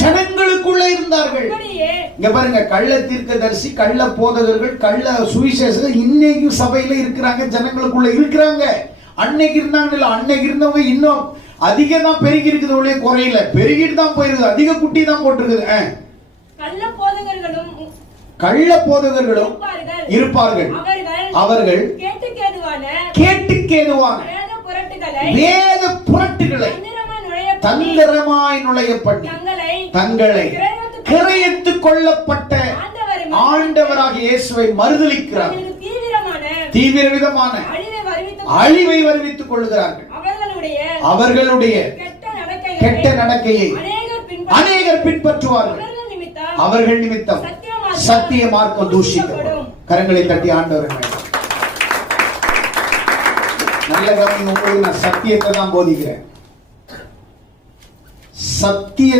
ஜனங்களுக்குள்ள இருந்தார்கள். இங்க பாருங்க, கள்ள தீர்க்கதரிசி, கள்ள போதகர்கள், கள்ள சுவிசேஷகர் இன்னைக்கு சபையில இருக்கிறாங்க, ஜனங்களுக்குள்ள இருக்கிறாங்க. அன்னைக்கு இருந்தாங்க இல்ல, அன்னைக்கு இருந்தவங்க இன்னும் அதிகம் தான் பெருகி இருக்குது, ஒரே குறையில பெருகிட்டு தான் போயிருக்குது, அதிக குட்டி தான் போட்டிருக்குது. கள்ள போதகர்களும் இருப்பார்கள், அவர்கள் கேட்டுக்கேதுவான வேத புரட்டுகளை தந்திரமாய் நுழைய பண்ணி தங்களை கிரயத்துக் கொள்ளப்பட்ட ஆண்டவராகிய இயேசுவை மறுதலிக்கிறார், தீவிர விதமான அழிவை வருவித்துக் கொள்கிறார்கள். அவர்களுடைய கெட்ட நடக்கையை அநேகர் பின்பற்றுவார்கள், அவர்கள் நிமித்தம் சத்திய மார்க்கம் தூஷிக்கப்படும். கரங்களை தட்டி ஆண்டவர் நல்ல கவனிங்க, உங்களுக்கு நான் சத்தியத்தை தான் போதிக்கிறேன். சத்திய